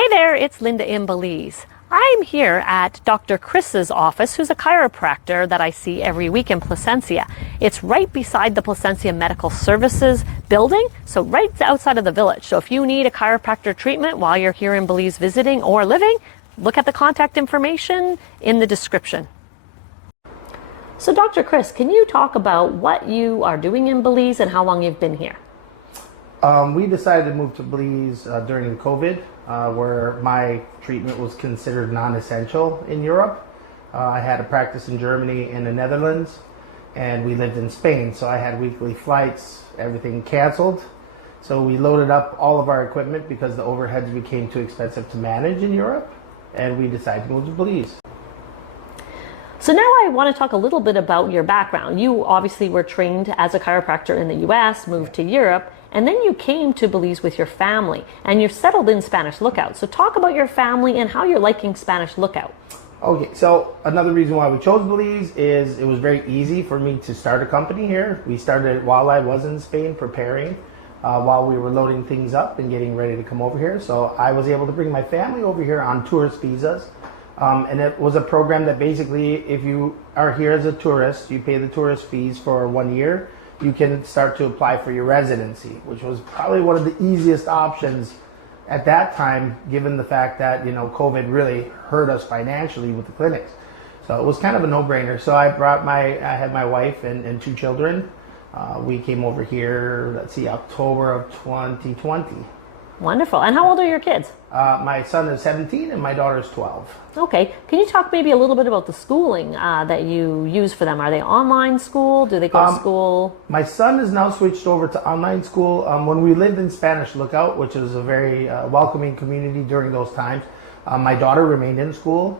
Hey there, it's Linda in Belize. I'm here at Dr. Chris's office, who's a chiropractor that I see every week in Placencia. It's right beside the Placencia Medical Services building, so right outside of the village. So if you need a chiropractor treatment while you're here in Belize visiting or living, look at the contact information in the description. So Dr. Chris, can you talk about what you are doing in Belize and how long you've been here? We decided to move to Belize during the COVID, where my treatment was considered non-essential in Europe. I had a practice in Germany and the Netherlands, and we lived in Spain, so I had weekly flights, everything canceled. So we loaded up all of our equipment because the overheads became too expensive to manage in Europe, and we decided to move to Belize. So now I want to talk a little bit about your background. You obviously were trained as a chiropractor in the US, moved to Europe, and then you came to Belize with your family, and you're settled in Spanish Lookout. So talk about your family and how you're liking Spanish Lookout. Okay, so another reason why we chose Belize is it was very easy for me to start a company here. We started while I was in Spain preparing, while we were loading things up and getting ready to come over here. So I was able to bring my family over here on tourist visas. And it was a program that basically, if you are here as a tourist, you pay the tourist fees for 1 year, you can start to apply for your residency, which was probably one of the easiest options at that time, given the fact that, COVID really hurt us financially with the clinics. So it was kind of a no-brainer. So I had my wife and two children. We came over here, October of 2020. Wonderful. And how old are your kids? My son is 17 and my daughter is 12. Okay. Can you talk maybe a little bit about the schooling that you use for them? Are they online school? Do they go to school? My son is now switched over to online school. When we lived in Spanish Lookout, which is a very welcoming community during those times, my daughter remained in school.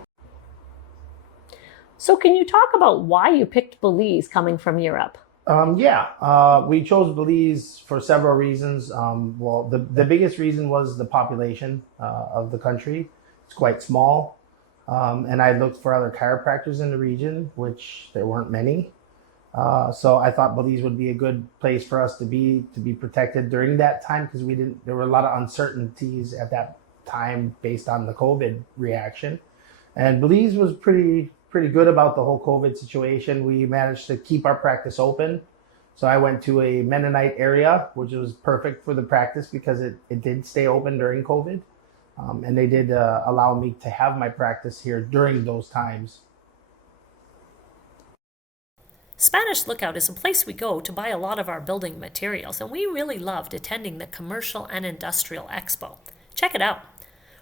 So can you talk about why you picked Belize coming from Europe? We chose Belize for several reasons. Well, the biggest reason was the population of the country. It's quite small. And I looked for other chiropractors in the region, which there weren't many. So I thought Belize would be a good place for us to be protected during that time, because there were a lot of uncertainties at that time based on the COVID reaction. And Belize was pretty good about the whole COVID situation. We managed to keep our practice open. So I went to a Mennonite area, which was perfect for the practice because it did stay open during COVID. And they did allow me to have my practice here during those times. Spanish Lookout is a place we go to buy a lot of our building materials, and we really loved attending the Commercial and Industrial Expo. Check it out.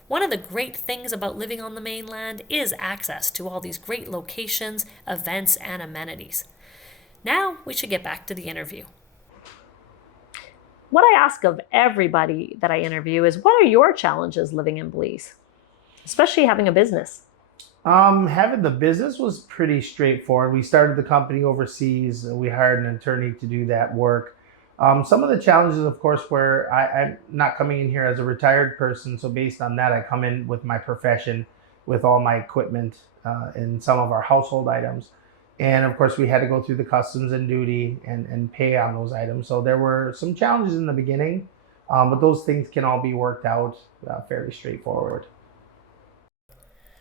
One of the great things about living on the mainland is access to all these great locations, events, and amenities. Now we should get back to the interview. What I ask of everybody that I interview is, what are your challenges living in Belize, especially having a business? Having the business was pretty straightforward. We started the company overseas. We hired an attorney to do that work. Some of the challenges, of course, where I'm not coming in here as a retired person. So based on that, I come in with my profession, with all my equipment and some of our household items. And of course, we had to go through the customs and duty and pay on those items. So there were some challenges in the beginning, but those things can all be worked out fairly straightforward.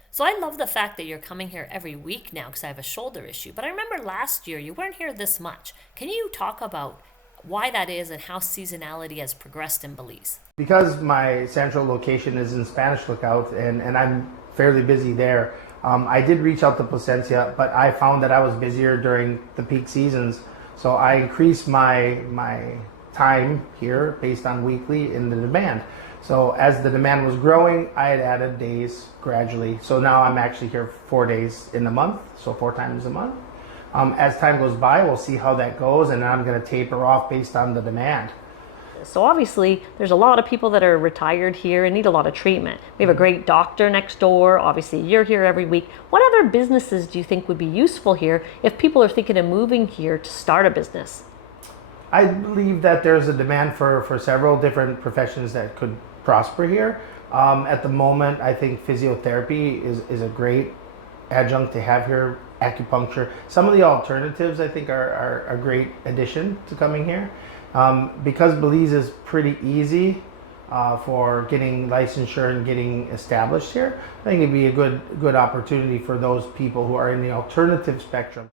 So I love the fact that you're coming here every week now because I have a shoulder issue. But I remember last year you weren't here this much. Can you talk about why that is and how seasonality has progressed in Belize? Because my central location is in Spanish Lookout and I'm fairly busy there, I did reach out to Placencia, but I found that I was busier during the peak seasons. So I increased my time here based on weekly in the demand. So as the demand was growing, I had added days gradually. So now I'm actually here 4 days in the month, so 4 times a month. As time goes by, we'll see how that goes, and then I'm going to taper off based on the demand. So obviously, there's a lot of people that are retired here and need a lot of treatment. We have a great doctor next door. Obviously, you're here every week. What other businesses do you think would be useful here if people are thinking of moving here to start a business? I believe that there's a demand for several different professions that could prosper here. At the moment, I think physiotherapy is a great adjunct to have here. Acupuncture. Some of the alternatives I think are a great addition to coming here. Because Belize is pretty easy, for getting licensure and getting established here. I think it'd be a good opportunity for those people who are in the alternative spectrum.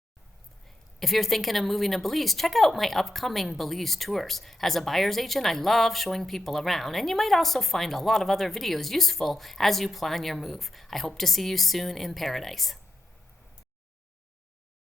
If you're thinking of moving to Belize, check out my upcoming Belize tours. As a buyer's agent, I love showing people around, and you might also find a lot of other videos useful as you plan your move. I hope to see you soon in paradise.